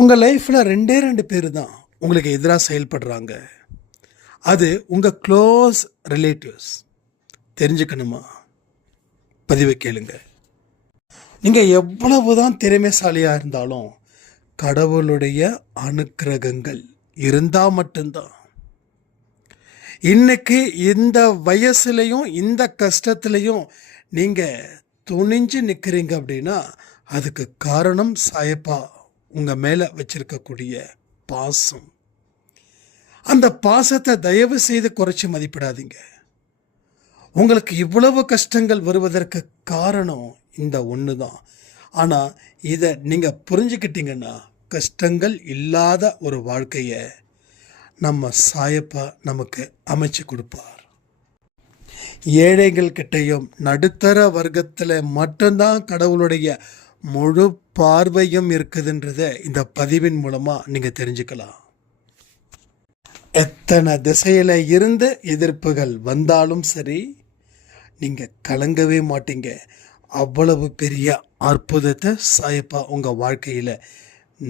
உங்கள் லைஃப்பில் ரெண்டே ரெண்டு பேர் தான் உங்களுக்கு எதிராக செயல்படுறாங்க. அது உங்கள் க்ளோஸ் ரிலேட்டிவ்ஸ். தெரிஞ்சுக்கணுமா? பதிவை கேளுங்க. நீங்கள் எவ்வளவு தான் திறமைசாலியாக இருந்தாலும் கடவுளுடைய அனுக்கிரகங்கள் இருந்தால் மட்டும்தான் இன்னைக்கு இந்த வயசுலையும் இந்த கஷ்டத்துலையும் நீங்கள் துணிஞ்சு நிற்கிறீங்க அப்படின்னா அதுக்கு காரணம் சாயப்பா உங்கள் மேலே வச்சிருக்கக்கூடிய பாசம். அந்த பாசத்தை தயவு செய்து குறைச்சி மதிப்பிடாதீங்க. உங்களுக்கு இவ்வளவு கஷ்டங்கள் வருவதற்கு காரணம் இந்த ஒன்று தான். ஆனால் இதை நீங்கள் புரிஞ்சுக்கிட்டீங்கன்னா கஷ்டங்கள் இல்லாத ஒரு வாழ்க்கையை நம்ம சாயப்பா நமக்கு அமைச்சு கொடுப்பார். ஏழைகள் கிட்டையும் நடுத்தர வர்க்கத்தில் மட்டும்தான் கடவுளுடைய முழு பார்வையும் இருக்குதுன்றத இந்த பதிவின் மூலமாக நீங்கள் தெரிஞ்சுக்கலாம். எத்தனை திசையில் இருந்து எதிர்ப்புகள் வந்தாலும் சரி, நீங்கள் கலங்கவே மாட்டீங்க. அவ்வளவு பெரிய அற்புதத்தை சாயப்பா உங்கள் வாழ்க்கையில்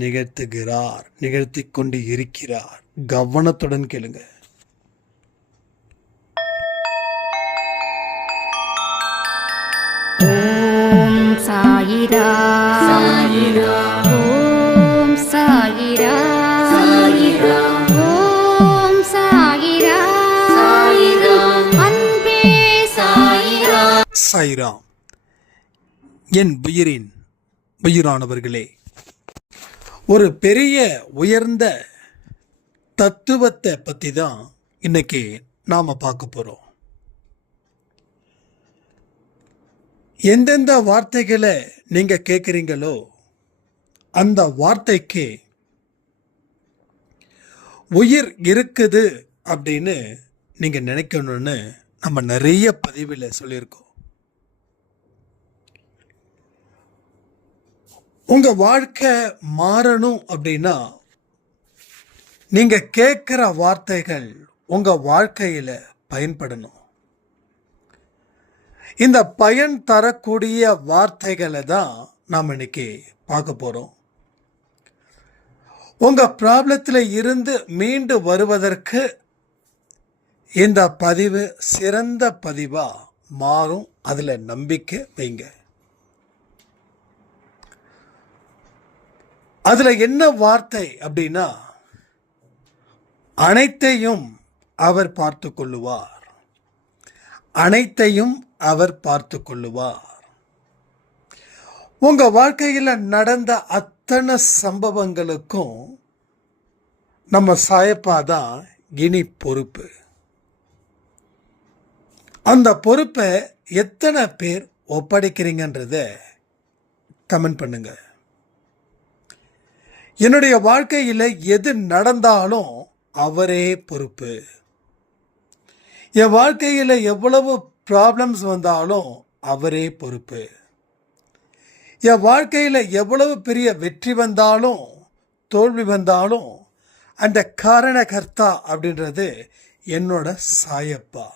நிகழ்த்தி கொண்டு இருக்கிறார். கவனத்துடன் கேளுங்க. ஓம் சாயிரா சாயிரா, ஓம் சாயிரா சாயிரா, ஓம் சாயிரா சாயிரா, அன்பே சாயிரா. சாயிராம். என் உயிரானவர்களே, ஒரு பெரிய உயர்ந்த தத்துவத்தை பற்றி தான் இன்னைக்கு நாம் பார்க்க போகிறோம். எந்தெந்த வார்த்தைகளை நீங்கள் கேட்குறீங்களோ அந்த வார்த்தைக்கு உயிர் இருக்குது அப்படின்னு நீங்கள் நினைக்கணும்னு நம்ம நிறைய பதிவில் சொல்லியிருக்கோம். உங்கள் வாழ்க்கை மாறணும் அப்படின்னா நீங்கள் கேட்குற வார்த்தைகள் உங்கள் வாழ்க்கையில் பயன்படணும். இந்த பயன் தரக்கூடிய வார்த்தைகளை தான் நாம் இன்னைக்கு பார்க்க போகிறோம். உங்கள் ப்ராப்ளத்தில் இருந்து மீண்டு வருவதற்கு இந்த பதிவு சிறந்த பதிவாக மாறும். அதில் நம்பிக்கை வைங்க. அதில் என்ன வார்த்தை அப்படின்னா, அனைத்தையும் அவர் பார்த்து கொள்ளுவார், அனைத்தையும் அவர் பார்த்து கொள்ளுவார். உங்க வாழ்க்கையில் நடந்த அத்தனை சம்பவங்களுக்கும் நம்ம சாயப்பா தான் இனி பொறுப்பு. அந்த பொறுப்பை எத்தனை பேர் ஒப்படைக்கிறீங்கன்றத கமெண்ட் பண்ணுங்க. என்னுடைய வாழ்க்கையில் எது நடந்தாலும் அவரே பொறுப்பு. என் வாழ்க்கையில் எவ்வளவு ப்ராப்ளம்ஸ் வந்தாலும் அவரே பொறுப்பு. என் வாழ்க்கையில் எவ்வளவு பெரிய வெற்றி வந்தாலும் தோல்வி வந்தாலும் அந்த காரணகர்த்தா அப்படின்றது என்னோட சாயப்பா.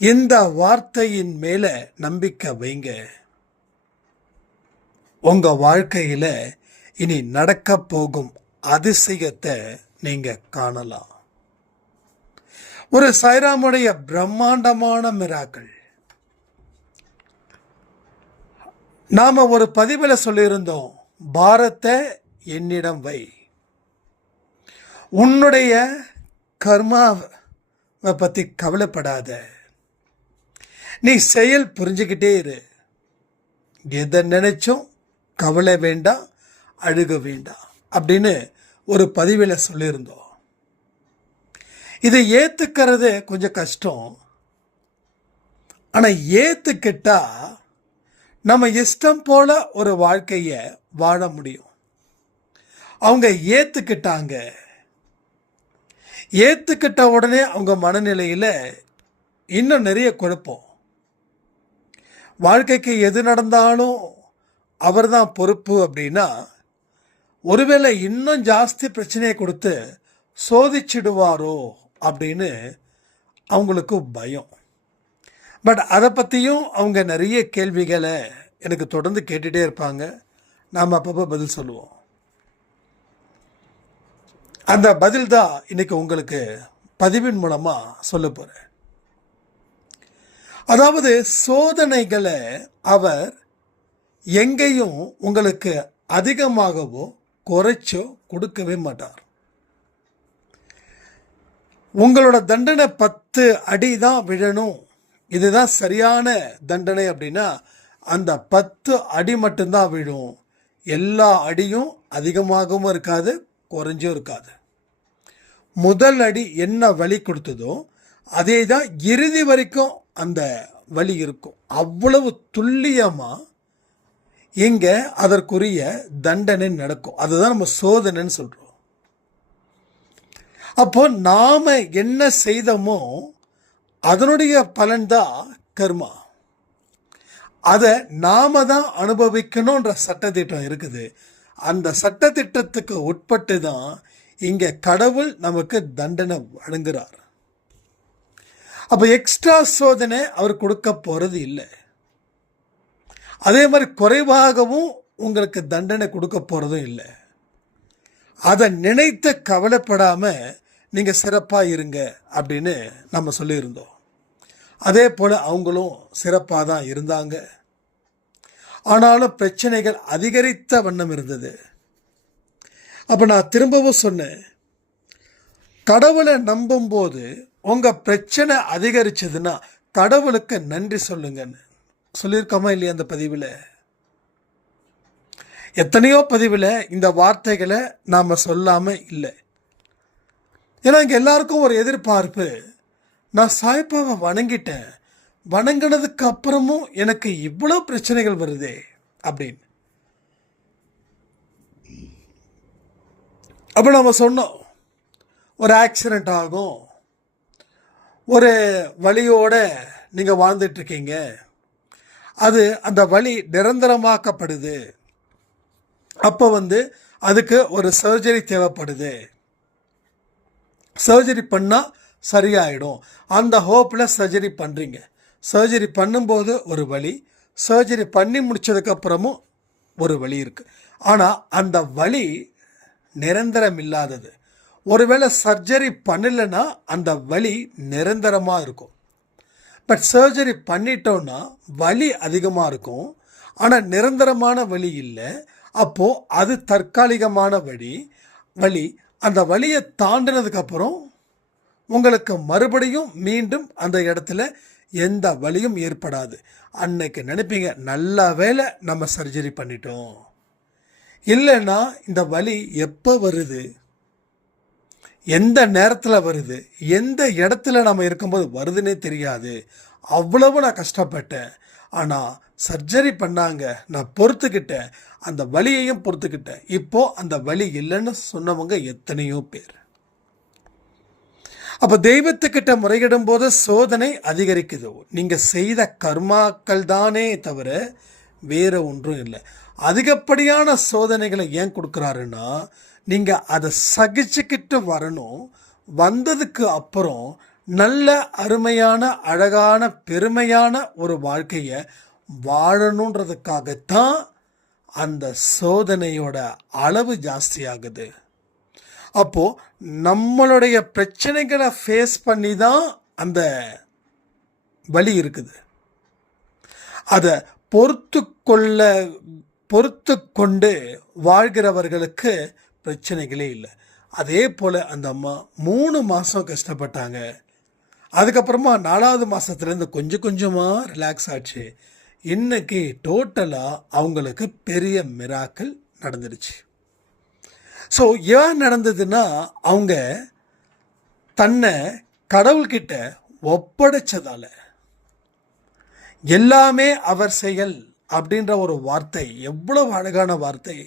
இந்த வார்த்தையின் மேலே நம்பிக்கை வைங்க. உங்கள் வாழ்க்கையில் இனி நடக்க போகும் அதிசயத்தை நீங்க காணலாம். ஒரு சாய்ராமுடைய பிரம்மாண்டமான மிராக்கள். நாம ஒரு பதிவில் சொல்லியிருந்தோம், பாரத்தை என்னிடம் வை, உன்னுடைய கர்மாவை பற்றி கவலைப்படாத, நீ செயல் புரிஞ்சுக்கிட்டே இரு, எதை நினைச்சும் கவலை வேண்டாம், அழுக வேண்டாம் அப்படின்னு ஒரு பதிவில் சொல்லியிருந்தோம். இதை ஏற்றுக்கிறது கொஞ்சம் கஷ்டம். ஆனால் ஏற்றுக்கிட்டா நம்ம இஷ்டம் போல ஒரு வாழ்க்கையை வாழ முடியும். அவங்க ஏற்றுக்கிட்டாங்க. ஏற்றுக்கிட்ட உடனே அவங்க மனநிலையில் இன்னும் நிறைய குழப்பம். வாழ்க்கைக்கு எது நடந்தாலும் அவர் தான் பொறுப்பு அப்படின்னா, ஒருவேளை இன்னும் ஜாஸ்தி பிரச்சனையை கொடுத்து சோதிச்சிடுவாரோ அப்படின்னு அவங்களுக்கு பயம். பட் அதை பற்றியும் அவங்க நிறைய கேள்விகளை எனக்கு தொடர்ந்து கேட்டுகிட்டே இருப்பாங்க. நாம் அப்பப்போ பதில் சொல்லுவோம். அந்த பதில் தான் இன்னைக்கு உங்களுக்கு பதிவின் மூலமா சொல்ல போறேன். அதாவது சோதனைகளை அவர் எங்கேயும் உங்களுக்கு அதிகமாகவோ குறைச்சோ கொடுக்கவே மாட்டார். உங்களோட தண்டனை 10 அடி தான் விழணும், இதுதான் சரியான தண்டனை அப்படின்னா அந்த 10 அடி மட்டும்தான் விழும். எல்லா அடியும் அதிகமாகவும் இருக்காது, குறைஞ்சும் இருக்காது. முதல் அடி என்ன வலி கொடுத்ததோ அதே தான் இறுதி வரைக்கும் அந்த வலி இருக்கும். அவ்வளவு துல்லியமாக இங்கே அதற்குரிய தண்டனை நடக்கும். அதுதான் நம்ம சோதனைன்னு சொல்கிறோம். அப்போ நாம் என்ன செய்தோமோ அதனுடைய பலன்தான் கர்மா. அதை நாம தான் அனுபவிக்கணுன்ற சட்டத்திட்டம் இருக்குது. அந்த சட்டத்திட்டத்துக்கு உட்பட்டு தான் இங்கே கடவுள் நமக்கு தண்டனை வழங்குகிறார். அப்போ எக்ஸ்ட்ரா சோதனை அவர் கொடுக்க போகிறது இல்லை. அதே மாதிரி குறைவாகவும் உங்களுக்கு தண்டனை கொடுக்க போகிறதும் இல்லை. அதை நினைத்து கவலைப்படாமல் நீங்கள் சிறப்பாக இருங்க அப்படின்னு நம்ம சொல்லியிருந்தோம். அதே போல் அவங்களும் சிறப்பாக தான் இருந்தாங்க. ஆனாலும் பிரச்சனைகள் அதிகரித்த வண்ணம் இருந்தது. அப்போ நான் திரும்பவும் சொன்னேன், கடவுளை நம்பும்போது உங்கள் பிரச்சனை அதிகரிச்சதுன்னா கடவுளுக்கு நன்றி சொல்லுங்கன்னு சொல்லியிருக்கோமா இல்லையா? அந்த பதிவில் எத்தனையோ பதிவில் இந்த வார்த்தைகளை நாம் சொல்லாமல் இல்லை. ஏன்னா இங்கே எல்லாருக்கும் ஒரு எதிர்பார்ப்பு, நான் சாய்பாவை வணங்கிட்டேன், வணங்கினதுக்கு அப்புறமும் எனக்கு இவ்வளோ பிரச்சனைகள் வருதே அப்படின்னு. அப்போ நம்ம சொன்னோம், ஒரு ஆக்சிடெண்ட் ஆகும், ஒரு வலியோட நீங்கள் வாழ்ந்துட்டுருக்கீங்க, அது அந்த வலி நிரந்தரமாக்கப்படுது. அப்போ அதுக்கு ஒரு சர்ஜரி தேவைப்படுது. சர்ஜரி பண்ணால் சரியாயிடும். அந்த ஹோப்பில் சர்ஜரி பண்ணுறீங்க. சர்ஜரி பண்ணும்போது ஒரு வலி, சர்ஜரி பண்ணி முடித்ததுக்கப்புறமும் ஒரு வலி இருக்குது. ஆனால் அந்த வலி நிரந்தரம் இல்லாதது. ஒருவேளை சர்ஜரி பண்ணலைன்னா அந்த வலி நிரந்தரமாக இருக்கும். பட் சர்ஜரி பண்ணிட்டோன்னா வலி அதிகமாக இருக்கும், ஆனால் நிரந்தரமான வலி இல்லை. அப்போது அது தற்காலிகமான வலி. அந்த வலியை தாண்டினதுக்கப்புறம் உங்களுக்கு மறுபடியும் மீண்டும் அந்த இடத்துல எந்த வலியும் ஏற்படாது. அன்னைக்கு நினைப்பீங்க, நல்ல வேளை நம்ம சர்ஜரி பண்ணிட்டோம், இல்லைன்னா இந்த வலி எப்போ வருது, எந்த நேரத்தில் வருது, எந்த இடத்துல நம்ம இருக்கும்போது வருதுன்னே தெரியாது, அவ்வளவு நான் கஷ்டப்பட்டேன். ஆனால் சர்ஜரி பண்ணாங்க, நான் பொறுத்துக்கிட்டேன், அந்த வலியையும் பொறுத்துக்கிட்டேன், இப்போது அந்த வலி இல்லைன்னு சொன்னவங்க எத்தனையோ பேர். அப்போ தெய்வத்துக்கிட்ட முறையிடும் போது சோதனை அதிகரிக்குது. நீங்கள் செய்த கர்மாக்கள் தானே தவிர வேறு ஒன்றும் இல்லை. அதிகப்படியான சோதனைகளை ஏன் கொடுக்குறாருன்னா, நீங்கள் அதை சகிச்சுக்கிட்டு வரணும். வந்ததுக்கு அப்புறம் நல்ல அருமையான அழகான பெருமையான ஒரு வாழ்க்கையை வாழணுன்றதுக்காகத்தான் அந்த சோதனையோட அளவு ஜாஸ்தியாகுது. அப்போது நம்மளுடைய பிரச்சனைகளை ஃபேஸ் பண்ணி தான் அந்த வலி இருக்குது. அதை பொறுத்து கொண்டு வாழ்கிறவர்களுக்கு பிரச்சனைகளே இல்லை. அதே போல் அந்த அம்மா 3 மாதம் கஷ்டப்பட்டாங்க. அதுக்கப்புறமா 4வது மாதத்துலேருந்து கொஞ்சம் கொஞ்சமாக ரிலாக்ஸ் ஆச்சு. இன்னைக்கு டோட்டலாக அவங்களுக்கு பெரிய மிராக்கிள் நடந்துடுச்சு. ஸோ ஏன் நடந்ததுன்னா, அவங்க தன்னை கடவுள்கிட்ட ஒப்படைச்சதால. எல்லாமே அவர் செயல் அப்படின்ற ஒரு வார்த்தை எவ்வளவு அழகான வார்த்தை.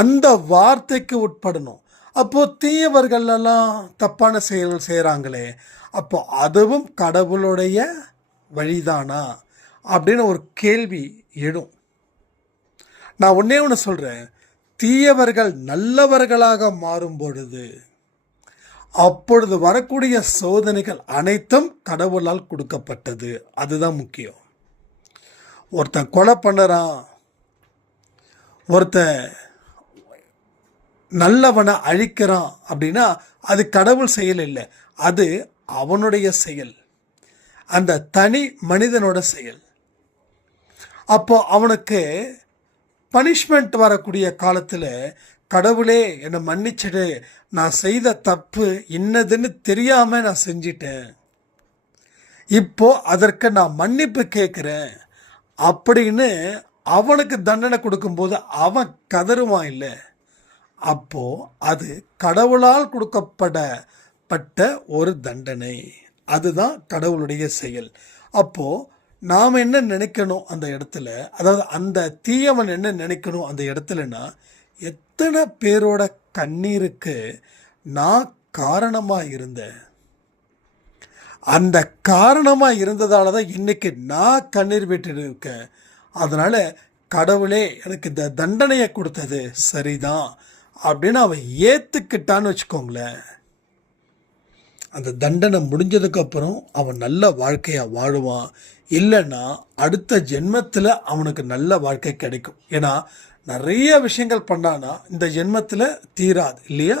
அந்த வார்த்தைக்கு உட்படணும். அப்போது தீயவர்களெல்லாம் தப்பான செயல் செய்கிறாங்களே, அப்போ அதுவும் கடவுளுடைய வழிதானா அப்படின்னு ஒரு கேள்வி எழும். நான் ஒன்றே ஒன்று சொல்கிறேன், தீயவர்கள் நல்லவர்களாக மாறும் பொழுது அப்பொழுது வரக்கூடிய சோதனைகள் அனைத்தும் கடவுளால் கொடுக்கப்பட்டது. அதுதான் முக்கியம். ஒருத்தன் கொலை பண்ணுறான், ஒருத்தன் நல்லவனை அழிக்கிறான் அப்படின்னா அது கடவுள் செயல் இல்லை, அது அவனுடைய செயல், அந்த தனி மனிதனோட செயல். அப்போ அவனுக்கு பனிஷ்மெண்ட் வரக்கூடிய காலத்தில் கடவுளே என்னை மன்னிச்சிடு, நான் செய்த தப்பு இன்னதுன்னு தெரியாமல் நான் செஞ்சிட்டேன், இப்போ அதற்கு நான் மன்னிப்பு கேட்குறேன் அப்படின்னு அவனுக்கு தண்டனை கொடுக்கும்போது அவன் கதறுவான் இல்லை. அப்போ அது கடவுளால் கொடுக்கப்பட்ட ஒரு தண்டனை, அதுதான் கடவுளுடைய செயல். அப்போ நாம் என்ன நினைக்கணும் அந்த இடத்துல, அதாவது அந்த தீயவன் என்ன நினைக்கணும் அந்த இடத்துலனா, எத்தனை பேரோட கண்ணீருக்கு நான் காரணமாக இருந்தேன், அந்த காரணமாக இருந்ததால தான் இன்னைக்கு நான் கண்ணீர் விட்டு இருக்கேன், அதனால் கடவுளே எனக்கு இந்த தண்டனையை கொடுத்தது சரிதான் அப்படின்னு அவன் ஏற்றுக்கிட்டான்னு வச்சுக்கோங்களேன். அந்த தண்டனை முடிஞ்சதுக்கப்புறம் அவன் நல்ல வாழ்க்கையாக வாழுவான். இல்லைன்னா அடுத்த ஜென்மத்தில் அவனுக்கு நல்ல வாழ்க்கை கிடைக்கும். ஏன்னா நிறைய விஷயங்கள் பண்ணானா இந்த ஜென்மத்தில் தீராது இல்லையா.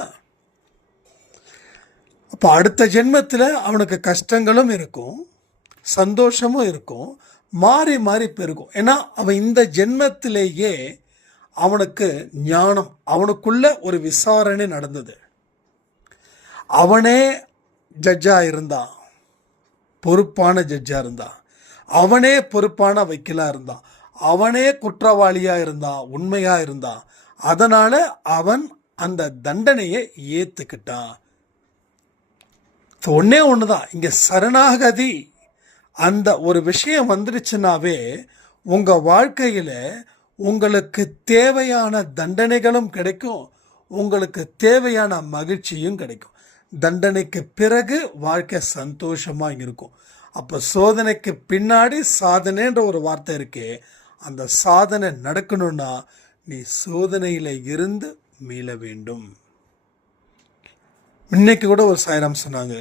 அப்போ அடுத்த ஜென்மத்தில் அவனுக்கு கஷ்டங்களும் இருக்கும், சந்தோஷமும் இருக்கும், மாறி மாறி பெருகும். ஏன்னா அவன் இந்த ஜென்மத்திலேயே அவனுக்கு ஞானம், அவனுக்குள்ள ஒரு விசாரணை நடந்தது. அவனே ஜட்ஜாக இருந்தான், பொறுப்பான ஜட்ஜாக இருந்தான், அவனே பொறுப்பான வக்கீலாக இருந்தான், அவனே குற்றவாளியாக இருந்தான், உண்மையாக இருந்தான். அதனால் அவன் அந்த தண்டனையை ஏற்றுக்கிட்டான். ஒன்றே ஒன்று தான் இங்கே சரணாகதி. அந்த ஒரு விஷயம் வந்துடுச்சுனாவே உங்கள் வாழ்க்கையில் உங்களுக்கு தேவையான தண்டனைகளும் கிடைக்கும், உங்களுக்கு தேவையான மகிழ்ச்சியும் கிடைக்கும். தண்டனைக்கு பிறகு வாழ்க்கை சந்தோஷமாக இருக்கும். அப்போ சோதனைக்கு பின்னாடி சாதனைன்ற ஒரு வார்த்தை இருக்கே, அந்த சாதனை நடக்கணும்னா நீ சோதனையில் இருந்து மீள வேண்டும். இன்னைக்கு கூட ஒரு சாய்ராம் சொன்னாங்க,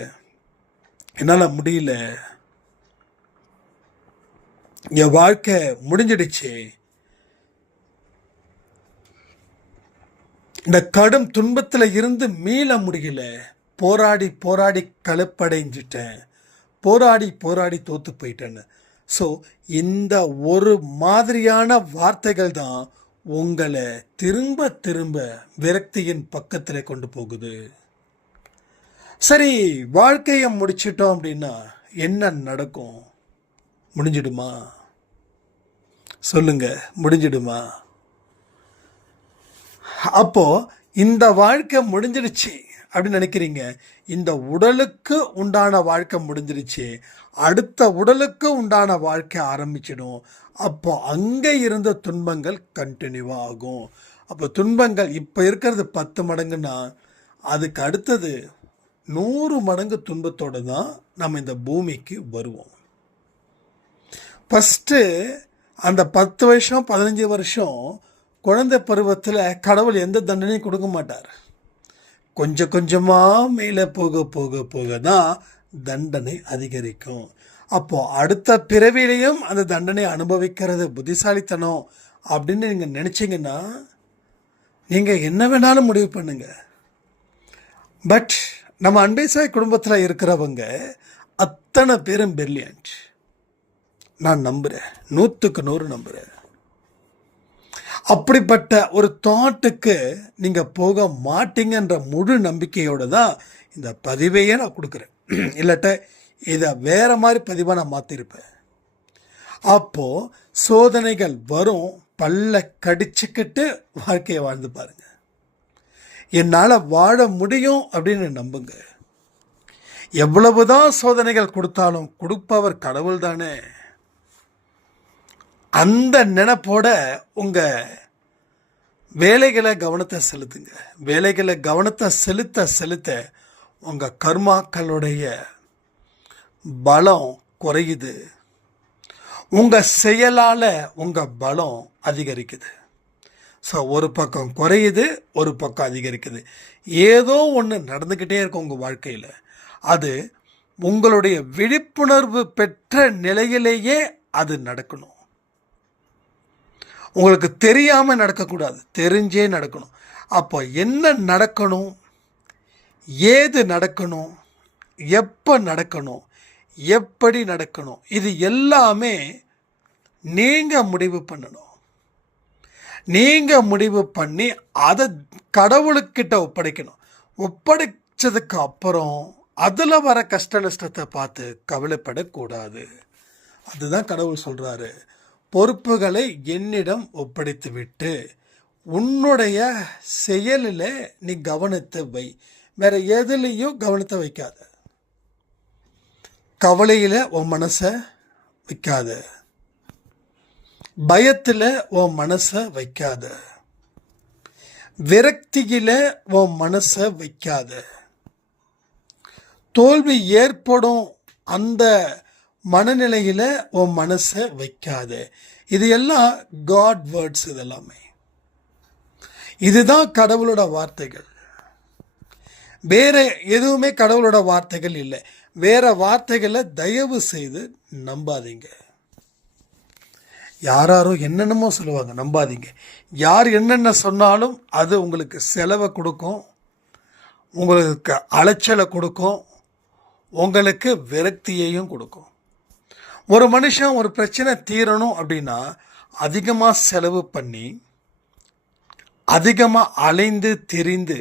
என்னால் முடியல, என் வாழ்க்கை முடிஞ்சிடுச்சு, இந்த கடும் துன்பத்தில் இருந்து மீள முடியல, போராடி போராடி களைப்படைஞ்சிட்டேன், போராடி போராடி தோத்து போயிட்டேன்னு. ஸோ இந்த ஒரு மாதிரியான வார்த்தைகள் தான் உங்களை திரும்ப திரும்ப விரக்தியின் பக்கத்தில் கொண்டு போகுது. சரி, வாழ்க்கையை முடிச்சிட்டோம் அப்படின்னா என்ன நடக்கும்? முடிஞ்சிடுமா? சொல்லுங்க, முடிஞ்சிடுமா? அப்போ இந்த வாழ்க்கை முடிஞ்சிடுச்சு அப்படின்னு நினைக்கிறீங்க, இந்த உடலுக்கு உண்டான வாழ்க்கை முடிஞ்சிடுச்சு, அடுத்த உடலுக்கு உண்டான வாழ்க்கை ஆரம்பிச்சிடும். அப்போ அங்கே இருந்த துன்பங்கள் கண்டினியூவாக ஆகும். அப்போ துன்பங்கள் இப்போ இருக்கிறது 10 மடங்குன்னா அதுக்கு அடுத்தது 100 மடங்கு துன்பத்தோடு தான் நம்ம இந்த பூமிக்கு வருவோம். ஃபஸ்ட்டு அந்த 10 வருஷம் 15 வருஷம் குழந்தை பருவத்தில் கடவுள் எந்த தண்டனையும் கொடுக்க மாட்டார். கொஞ்சம் கொஞ்சமாக மேலே போக போக போக தான் தண்டனை அதிகரிக்கும். அப்போது அடுத்த பிறவிலையும் அந்த தண்டனை அனுபவிக்கிறது புத்திசாலித்தனம் அப்படின்னு நீங்கள் நினச்சிங்கன்னா நீங்கள் என்ன வேணாலும் முடிவு பண்ணுங்க. பட் நம்ம அன்பை சாய் குடும்பத்தில் இருக்கிறவங்க அத்தனை பேரும் பிரில்லியன்ட், நான் நம்புகிறேன், 100க்கு 100 நம்புகிறேன். அப்படிப்பட்ட ஒரு தாட்டுக்கு நீங்கள் போக மாட்டீங்கன்ற முழு நம்பிக்கையோடு தான் இந்த பதிவையே நான் கொடுக்குறேன். இல்லாட்ட இதை வேறு மாதிரி பதிவாக நான் மாற்றிருப்பேன். அப்போது சோதனைகள் வரும், பல்ல கடிச்சுக்கிட்டு வாழ்க்கையை வாழ்ந்து பாருங்க. என்னால் வாழ முடியும் அப்படின்னு நம்புங்க. எவ்வளவுதான் சோதனைகள் கொடுத்தாலும் கொடுப்பவர் கடவுள் தானே. அந்த நினைப்போட உங்கள் வேலைகளை கவனத்தை செலுத்துங்க. வேலைகளை கவனத்தை செலுத்த செலுத்த உங்கள் கர்மாக்களுடைய பலம் குறையுது, உங்கள் செயலால் உங்கள் பலம் அதிகரிக்குது. ஸோ ஒரு பக்கம் குறையுது, ஒரு பக்கம் அதிகரிக்குது. ஏதோ ஒன்று நடந்துக்கிட்டே இருக்கும் உங்கள் வாழ்க்கையில். அது உங்களுடைய விழிப்புணர்வு பெற்ற நிலையிலேயே அது நடக்கணும். உங்களுக்கு தெரியாமல் நடக்கக்கூடாது, தெரிஞ்சே நடக்கணும். அப்போ என்ன நடக்கணும், ஏது நடக்கணும், எப்போ நடக்கணும், எப்படி நடக்கணும், இது எல்லாமே நீங்கள் முடிவு பண்ணணும். நீங்கள் முடிவு பண்ணி அதை கடவுளுக்கிட்ட ஒப்படைக்கணும். ஒப்படைச்சதுக்கு அப்புறம் அதில் வர கஷ்ட நஷ்டத்தை பார்த்து கவலைப்படக்கூடாது. அதுதான் கடவுள் சொல்கிறாரு, பொறுப்புகளை என்னிடம் ஒப்படைத்து விட்டு உன்னுடைய செயலில் நீ கவனத்தை வை, வேற எதுலேயும் கவனத்தை வைக்காத. கவலையில் உன் மனசை வைக்காத, பயத்தில் உன் மனசை வைக்காத, விரக்தியில் உன் மனசை வைக்காத, தோல்வி ஏற்படும் அந்த மனநிலையில் உன் மனசை வைக்காத. இது எல்லாம் காட் வேர்ட்ஸ். இதெல்லாமே இதுதான் கடவுளோட வார்த்தைகள். வேற எதுவுமே கடவுளோட வார்த்தைகள் இல்லை. வேற வார்த்தைகளை தயவு செய்து நம்பாதீங்க. யாரும் என்னென்னமோ சொல்லுவாங்க, நம்பாதீங்க. யார் என்னென்ன சொன்னாலும் அது உங்களுக்கு செலவை கொடுக்கும், உங்களுக்கு அலைச்சலை கொடுக்கும், உங்களுக்கு விரக்தியையும் கொடுக்கும். ஒரு மனுஷன் ஒரு பிரச்சனை தீரணும் அப்படின்னா அதிகமாக செலவு பண்ணி, அதிகமாக அலைந்து திரிந்து,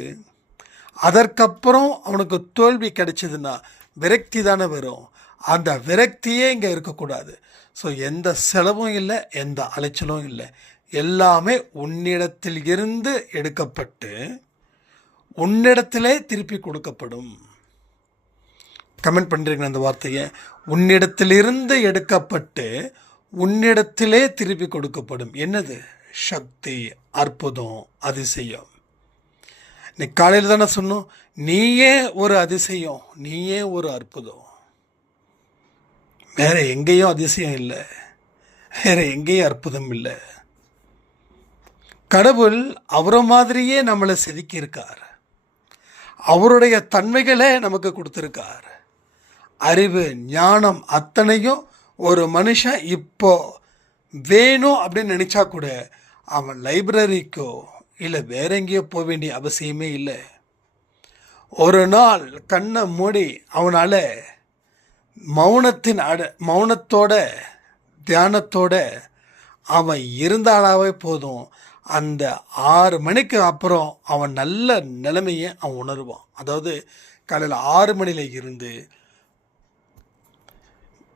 அதற்கப்புறம் அவனுக்கு தோல்வி கிடைச்சதுன்னா விரக்தி தானே வரும். அந்த விரக்தியே இங்கே இருக்கக்கூடாது. ஸோ எந்த செலவும் இல்லை, எந்த அலைச்சலும் இல்லை. எல்லாமே உன்னிடத்தில் இருந்து எடுக்கப்பட்டு உன்னிடத்திலே திருப்பி கொடுக்கப்படும். கமெண்ட் பண்ணுறீங்க அந்த வார்த்தையை, உன்னிடத்திலிருந்து எடுக்கப்பட்டு உன்னிடத்திலே திருப்பி கொடுக்கப்படும். என்னது? சக்தி, அற்புதம், அதிசயம். நீ காலையில் தானே சொன்னோம், நீயே ஒரு அதிசயம், நீயே ஒரு அற்புதம். வேற எங்கேயும் அதிசயம் இல்லை, வேற எங்கேயும் அற்புதம் இல்லை. கடவுள் அவரை மாதிரியே நம்மளை செதுக்கியிருக்கார். அவருடைய தன்மைகளை நமக்கு கொடுத்துருக்கார். அறிவு, ஞானம் அத்தனையும் ஒரு மனுஷன் இப்போ வேணும் அப்படின்னு நினச்சா கூட அவன் லைப்ரரிக்கோ இல்லை வேற எங்கேயோ போக வேண்டிய அவசியமே இல்லை. ஒரு நாள் கண்ணை மூடி அவனால் மௌனத்தோட தியானத்தோட அவன் இருந்தாலாவே போதும். அந்த 6 மணிக்கு அப்புறம் அவன் நல்ல நிலைமையை அவன் உணர்வான். அதாவது காலையில் 6 மணியில் இருந்து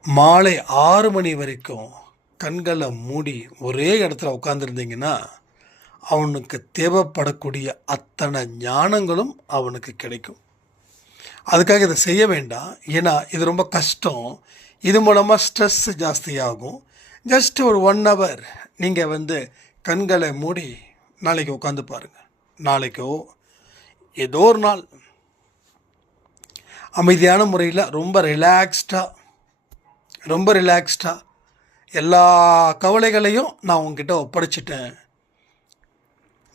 மாலை 6 மணி வரைக்கும் கண்களை மூடி ஒரே இடத்துல உட்காந்துருந்தீங்கன்னா அவனுக்கு தேவைப்படக்கூடிய அத்தனை ஞானங்களும் அவனுக்கு கிடைக்கும். அதுக்காக இதை செய்ய வேண்டாம், ஏன்னா இது ரொம்ப கஷ்டம். இது மூலமாக ஸ்ட்ரெஸ் ஜாஸ்தியாகும். ஜஸ்ட் ஒரு 1 hour நீங்கள் கண்களை மூடி நாளைக்கு உட்காந்து பாருங்கள். நாளைக்கோ ஏதோ ஒரு நாள் அமைதியான முறையில் ரொம்ப ரிலாக்ஸ்டாக எல்லா கவலைகளையும் நான் உங்ககிட்ட ஒப்படைச்சிட்டேன்,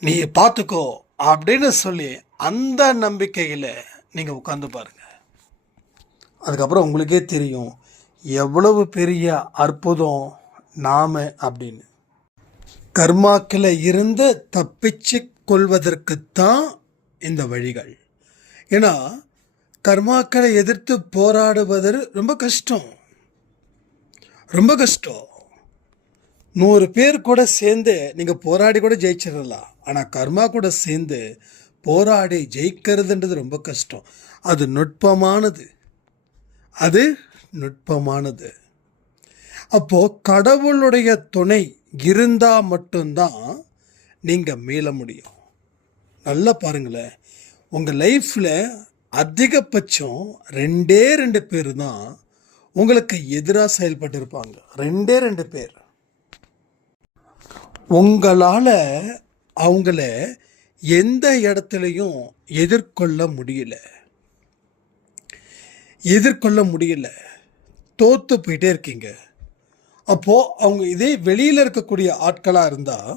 நீ பார்த்துக்கோ அப்படின்னு சொல்லி அந்த நம்பிக்கையில் நீங்கள் உட்காந்து பாருங்கள். அதுக்கப்புறம் உங்களுக்கே தெரியும் எவ்வளவு பெரிய அற்புதம் நாம் அப்படின்னு. கர்மாக்களை இருந்து தப்பிச்சு கொள்வதற்குத்தான் இந்த வழிகள். ஏன்னா கர்மாக்களை எதிர்த்து போராடுவது ரொம்ப கஷ்டம். 100 பேர் கூட சேர்ந்து நீங்கள் போராடி கூட ஜெயிச்சிடலாம். ஆனால் கர்மா கூட சேர்ந்து போராடி ஜெயிக்கிறதுன்றது ரொம்ப கஷ்டம். அது நுட்பமானது. அப்போது கடவுளுடைய துணை இருந்தால் மட்டும்தான் நீங்கள் மீள முடியும். நல்லா பாருங்களேன், உங்கள் லைஃப்பில் அதிகபட்சம் 2 பேர் தான் உங்களுக்கு எதிராக செயல்பட்டு இருப்பாங்க. 2 பேர். உங்களால் அவங்கள எந்த இடத்துலையும் எதிர்கொள்ள முடியல, தோற்று போயிட்டே இருக்கீங்க. அப்போது அவங்க இதே வெளியில் இருக்கக்கூடிய ஆட்களாக இருந்தால்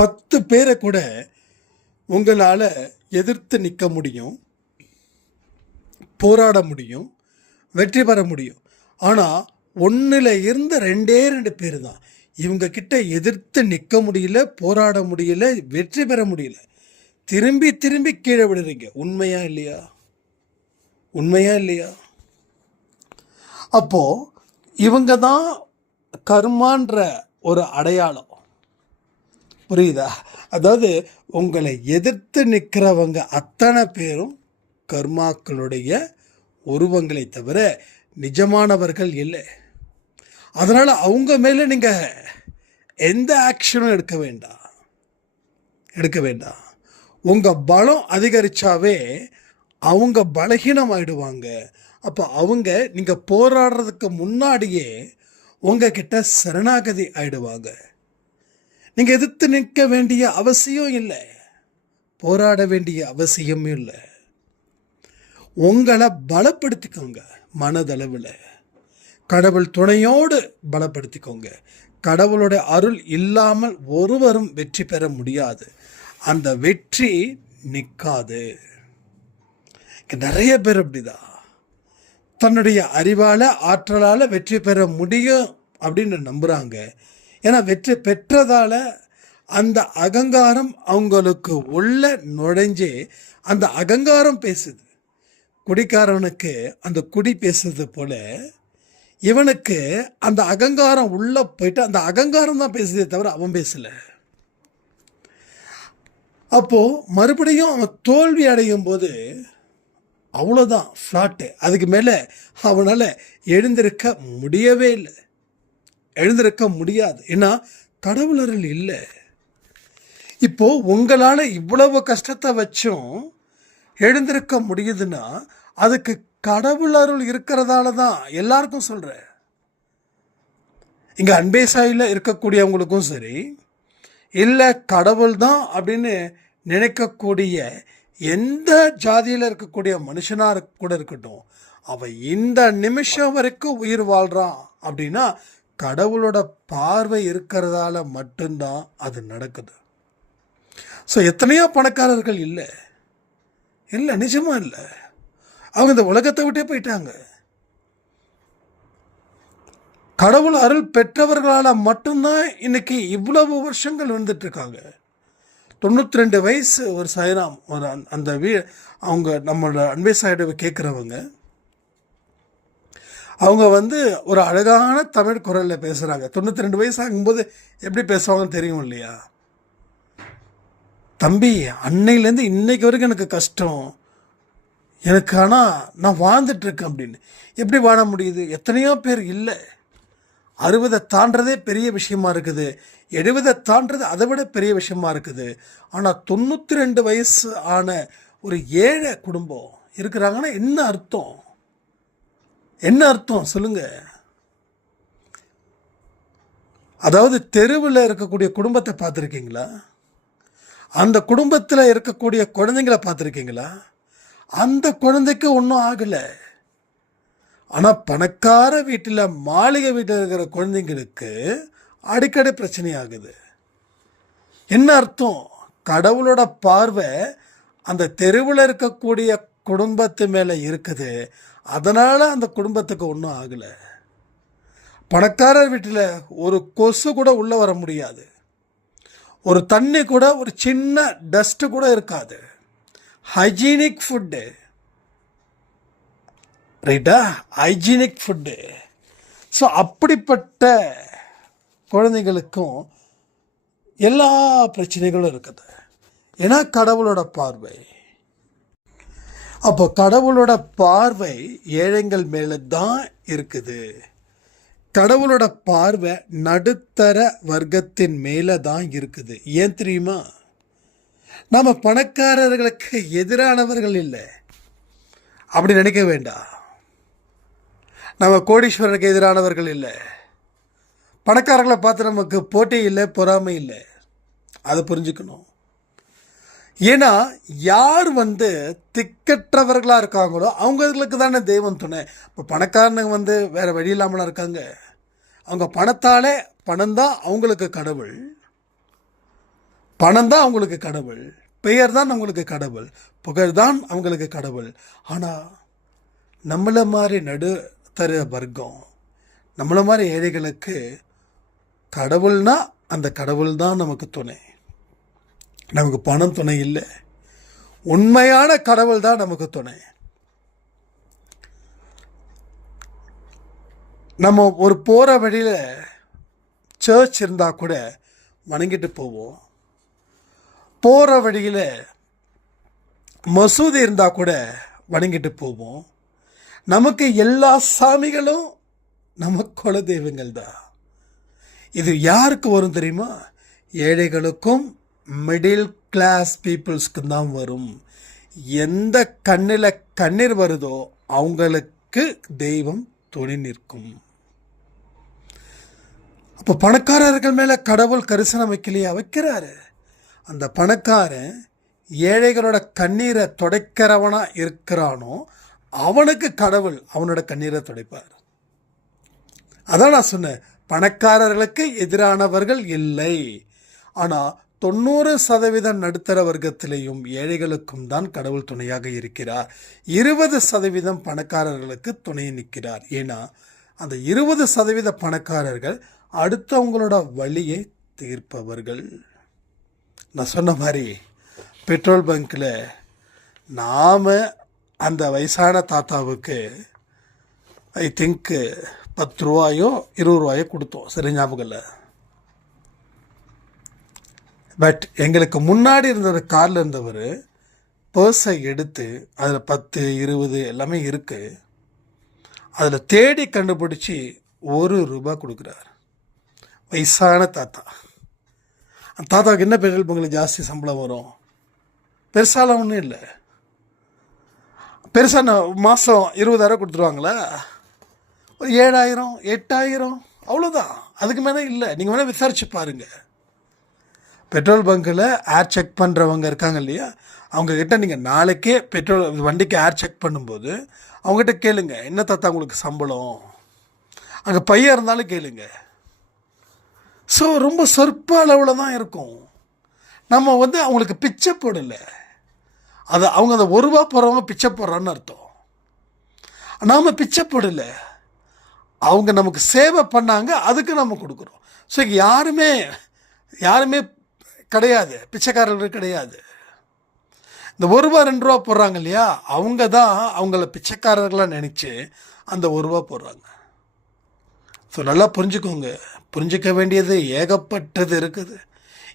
10 பேரை கூட உங்களால் எதிர்த்து நிற்க முடியும், போராட முடியும், வெற்றி பெற முடியும். ஆனால் 1 இருந்து 2 பேர் தான். இவங்க கிட்ட எதிர்த்து நிற்க முடியல, போராட முடியல, வெற்றி பெற முடியல. திரும்பி திரும்பி கீழே விடுறீங்க. உண்மையா இல்லையா? உண்மையா இல்லையா? அப்போ இவங்க தான் கர்மான்ற ஒரு அடையாளம். புரியுதா? அதாவது உங்களை எதிர்த்து நிற்கிறவங்க அத்தனை பேரும் கர்மாக்களுடைய உருவங்களை தவிர நிஜமானவர்கள் இல்லை. அதனால் அவங்க மேலே நீங்கள் எந்த ஆக்ஷனும் எடுக்க வேண்டாம். உங்கள் பலம் அதிகரித்தாவே அவங்க பலகீனம் ஆயிடுவாங்க. அப்போ அவங்க நீங்கள் போராடுறதுக்கு முன்னாடியே உங்ககிட்ட சரணாகதி ஆயிடுவாங்க. நீங்கள் எதிர்த்து நிற்க வேண்டிய அவசியம் இல்லை, போராட வேண்டிய அவசியமும் இல்லை. உங்களை பலப்படுத்திக்கோங்க. மனதளவில் கடவுள் துணையோடு பலப்படுத்திக்கோங்க. கடவுளோட அருள் இல்லாமல் ஒருவரும் வெற்றி பெற முடியாது. அந்த வெற்றி நிற்காது. நிறைய பேர் அப்படிதான் தன்னுடைய அறிவால் ஆற்றலால் வெற்றி பெற முடியும் அப்படின்னு நம்புகிறாங்க. ஏன்னா வெற்றி பெற்றதால் அந்த அகங்காரம் அவங்களுக்கு உள்ள நுழைஞ்சு அந்த அகங்காரம் பேசுது. குடிக்காரனுக்கு அந்த குடி பேசுறது போல இவனுக்கு அந்த அகங்காரம் உள்ள போயிட்டு அந்த அகங்காரம் தான் பேசுதே தவிர அவன் பேசல. அப்போ மறுபடியும் அவன் தோல்வி அடையும் போது அவ்வளோதான், ஃப்ளாட்டு. அதுக்கு மேலே அவனால் எழுந்திருக்க முடியவே இல்லை, எழுந்திருக்க முடியாது. ஏன்னா கடவுள் அருள் இல்லை. இப்போ உங்களால் இவ்வளவு கஷ்டத்தை வச்சும் எழுந்திருக்க முடியுதுன்னா அதுக்கு கடவுள் அருள் இருக்கிறதால தான். எல்லாருக்கும் சொல்கிறேன், இங்கே அன்பே சாயில் இருக்கக்கூடியவங்களுக்கும் சரி, இல்லை கடவுள் தான் அப்படின்னு நினைக்கக்கூடிய எந்த ஜாதியில் இருக்கக்கூடிய மனுஷனாக கூட இருக்கட்டும், அவன் இந்த நிமிஷம் வரைக்கும் உயிர் வாழ்கிறான் அப்படின்னா கடவுளோட பார்வை இருக்கிறதால மட்டும்தான் அது நடக்குது. ஸோ எத்தனையோ பணக்காரர்கள் இல்லை, நிஜமாக இல்லை. அவங்க இந்த உலகத்தை விட்டே போயிட்டாங்க. கடவுள் அருள் பெற்றவர்களால் மட்டும்தான் இன்னைக்கு இவ்வளவு வருஷங்கள் வந்துட்டு இருக்காங்க. 92 வயசு ஒரு சாய்ராம், ஒரு அந்த அவங்க நம்மளோட அன்பே சாயிட கேட்குறவங்க, அவங்க ஒரு அழகான தமிழ் குரலில் பேசுகிறாங்க. 92 வயசு ஆகும்போது எப்படி பேசுவாங்கன்னு தெரியும் இல்லையா? தம்பி, அன்னையிலேருந்து இன்னைக்கு வரைக்கும் எனக்கு கஷ்டம், எனக்கு ஆனால் நான் வாழ்ந்துட்டுருக்கேன் அப்படின்னு. எப்படி வாழ முடியுது? எத்தனையோ பேர் இல்லை. 60 தாண்டதே பெரிய விஷயமா இருக்குது, 70 தாண்டது அதை விட பெரிய விஷயமா இருக்குது. ஆனால் 92 வயசு ஆன ஒரு ஏழை குடும்பம் இருக்கிறாங்கன்னா என்ன அர்த்தம்? என்ன அர்த்தம் சொல்லுங்க? அதாவது தெருவில் இருக்கக்கூடிய குடும்பத்தை பார்த்துருக்கீங்களா? அந்த குடும்பத்தில் இருக்கக்கூடிய குழந்தைங்களை பார்த்துருக்கீங்களா? அந்த குழந்தைக்கு ஒன்றும் ஆகலை. ஆனால் பணக்கார வீட்டில், மாளிகை வீட்டில் இருக்கிற குழந்தைங்களுக்கு அடிக்கடி பிரச்சனை ஆகுது. என்ன அர்த்தம்? கடவுளோட பார்வை அந்த தெருவில் இருக்கக்கூடிய குடும்பத்து மேலே இருக்குது, அதனால் அந்த குடும்பத்துக்கு ஒன்றும் ஆகலை. பணக்காரர் வீட்டில் ஒரு கொசு கூட உள்ளே வர முடியாது, ஒரு தண்ணி கூட, ஒரு சின்ன டஸ்ட்டு கூட இருக்காது. ஹைஜீனிக் ஃபுட்டு, ரைட்டா? Hygienic food. ஸோ அப்படிப்பட்ட குழந்தைங்களுக்கும் எல்லா பிரச்சனைகளும் இருக்குது. ஏன்னா கடவுளோட பார்வை. அப்போ கடவுளோட பார்வை ஏழைகள் மேலே தான் இருக்குது. கடவுளோட பார்வை நடுத்தர வர்க்கத்தின் மேலே தான் இருக்குது. ஏன் தெரியுமா? நம்ம பணக்காரர்களுக்கு எதிரானவர்கள் இல்லை, அப்படி நினைக்க வேண்டாம். நம்ம கோடீஸ்வரனுக்கு எதிரானவர்கள் இல்லை. பணக்காரர்களை பார்த்து நமக்கு போட்டி இல்லை, பொறாமை இல்லை. அதை புரிஞ்சுக்கணும். ஏன்னா யார் திக்கற்றவர்களாக இருக்காங்களோ அவங்களுக்கு தானே தெய்வம் துணை. இப்போ பணக்காரனுங்க வேறு வழி இல்லாமலாம் இருக்காங்க. அவங்க பணத்தாலே, பணம் தான் அவங்களுக்கு கடவுள், பணம் தான் அவங்களுக்கு கடவுள், பெயர் தான் அவங்களுக்கு கடவுள், புகழ் தான் அவங்களுக்கு கடவுள். ஆனால் நம்மளை மாதிரி நடுத்தர வர்க்கம், நம்மளை மாதிரி ஏழைகளுக்கு கடவுள்னா அந்த கடவுள் தான் நமக்கு துணை. நமக்கு பணம் துணை இல்லை, உண்மையான கடவுள் தான் நமக்கு துணை. நம்ம ஒரு போகிற வழியில் சர்ச் இருந்தால் கூட வணங்கிட்டு போவோம். போகிற வழியில் மசூதி இருந்தால் கூட வணங்கிட்டு போவோம். நமக்கு எல்லா சாமிகளும் நம்ம குல தெய்வங்கள் தான். இது யாருக்கு வரும் தெரியுமா? ஏழைகளுக்கும் மிடில் கிளாஸ் பீப்புள்ஸ்க்கு தான் வரும். எந்த கண்ணில் கண்ணீர் வருதோ அவங்களுக்கு தெய்வம் துணை நிற்கும். அப்போ பணக்காரர்கள் மேலே கடவுள் கரிசனம் வைக்கலையா? வைக்கிறாரு. அந்த பணக்காரன் ஏழைகளோட கண்ணீரை துடைக்கிறவனா இருக்கிறானோ அவனுக்கு கடவுள் அவனோட கண்ணீரை துடைப்பார். அதான் நான் சொன்னேன், பணக்காரர்களுக்கு எதிரானவர்கள் இல்லை. ஆனால் 90% நடுத்தர வர்க்கத்திலேயும் ஏழைகளுக்கும் தான் கடவுள் துணையாக இருக்கிறார். 20% பணக்காரர்களுக்கு துணை நிற்கிறார். ஏன்னா அந்த 20% பணக்காரர்கள் அடுத்தவங்களோட வழியை தீர்ப்பவர்கள். நான் சொன்ன மாதிரி பெட்ரோல் பங்க்கில் நாம் அந்த வயசான தாத்தாவுக்கு ஐ திங்க் 10 ரூபாயோ 20 ரூபாயோ கொடுத்தோம், சரி ஞாபகம் இல்லை. பட் எங்களுக்கு முன்னாடி இருந்த காரில் இருந்தவர் பர்ஸை எடுத்து அதில் 10, 20 எல்லாமே இருக்குது, அதில் தேடி கண்டுபிடிச்சி 1 ரூபா கொடுக்குறார். வயசான தாத்தா. அந்த தாத்தாவுக்கு என்ன பெட்ரோல் பங்கில் ஜாஸ்தி சம்பளம் வரும்? பெருசாலாம் ஒன்றும் இல்லை. பெருசாக மாதம் 20,000 கொடுத்துருவாங்களா? ஒரு 7,000, 8,000 அவ்வளோதான். அதுக்கு மேலே இல்லை. நீங்கள் வேணால் விசாரிச்சு பாருங்கள். பெட்ரோல் பங்க்கில் ஏர் செக் பண்ணுறவங்க இருக்காங்க இல்லையா, அவங்கக்கிட்ட நீங்கள் நாளைக்கே பெட்ரோல் வண்டிக்கு ஏர் செக் பண்ணும்போது அவங்ககிட்ட கேளுங்க, என்ன தாத்தா உங்களுக்கு சம்பளம்? அங்கே பையன் இருந்தாலும் கேளுங்க. ஸோ ரொம்ப சொற்ப அளவில் தான் இருக்கும். நம்ம அவங்களுக்கு பிச்சை போடலை. அது அவங்க அந்த 1 ரூபா போடுறவங்க பிச்சை போடுறான்னு அர்த்தம். நாம் பிச்சை போடலை, அவங்க நமக்கு சேவை பண்ணாங்க, அதுக்கு நம்ம கொடுக்குறோம். ஸோ யாருமே கிடையாது, பிச்சைக்காரர்கள் கிடையாது. இந்த 1 ரூபா 2 ரூபா போடுறாங்க இல்லையா, அவங்க தான் அவங்கள பிச்சைக்காரர்களாக நினச்சி அந்த 1 ரூபா போடுறாங்க. ஸோ நல்லா புரிஞ்சுக்கோங்க. புரிஞ்சிக்க வேண்டியது ஏகப்பட்டது இருக்குது,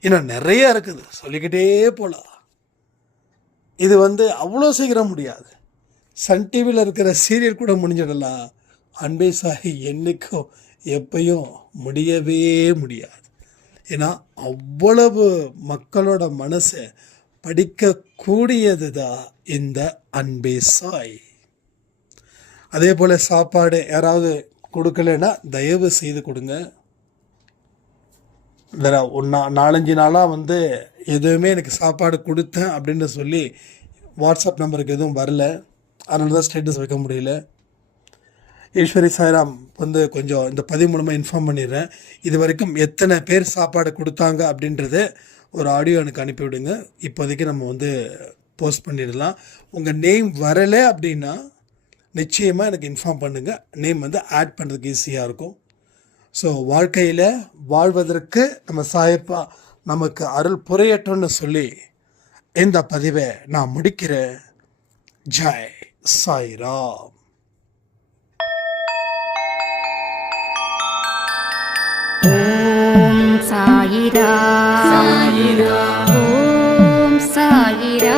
இன்னும் நிறைய இருக்குது, சொல்லிக்கிட்டே போகலாம். இது அவ்வளோ சீக்கிரம் முடியாது. சன் டிவியில் இருக்கிற சீரியல் கூட முடிஞ்சிடலாம். அன்பே சாய் என்றைக்கும் எப்பையும் முடியவே முடியாது. ஏன்னா அவ்வளவு மக்களோட மனசை படிக்கக்கூடியது தான் இந்த அன்பே சாய். அதே போல் சாப்பாடு யாராவது கொடுக்கலன்னா தயவு செய்து கொடுங்க. வேற 4-5 நாளாக எதுவுமே எனக்கு சாப்பாடு கொடுத்தேன் அப்படின்னு சொல்லி வாட்ஸ்அப் நம்பருக்கு எதுவும் வரல. அதனால தான் ஸ்டேட்டஸ் வைக்க முடியல. ஈஸ்வரி சாய்ராம் கொஞ்சம் இந்த பதிவு மூலமாக இன்ஃபார்ம் பண்ணிடுறேன். இது வரைக்கும் எத்தனை பேர் சாப்பாடு கொடுத்தாங்க அப்படின்றது ஒரு ஆடியோ எனக்கு அனுப்பிவிடுங்க. இப்போதைக்கு நம்ம போஸ்ட் பண்ணிடலாம். உங்கள் நேம் வரலை அப்படின்னா நிச்சயமாக எனக்கு இன்ஃபார்ம் பண்ணுங்கள். நேம் ஆட் பண்ணுறதுக்கு ஈஸியாக இருக்கும். ஸோ வாழ்க்கையில் வாழ்வதற்கு நம்ம சாயப்பா நமக்கு அருள் புரியட்டும்னு சொல்லி இந்த பதிவை நான் முடிக்கிறேன். ஜெய் சாய்ராம். ஓம் சாயிரா. ஓம் சாயிரா.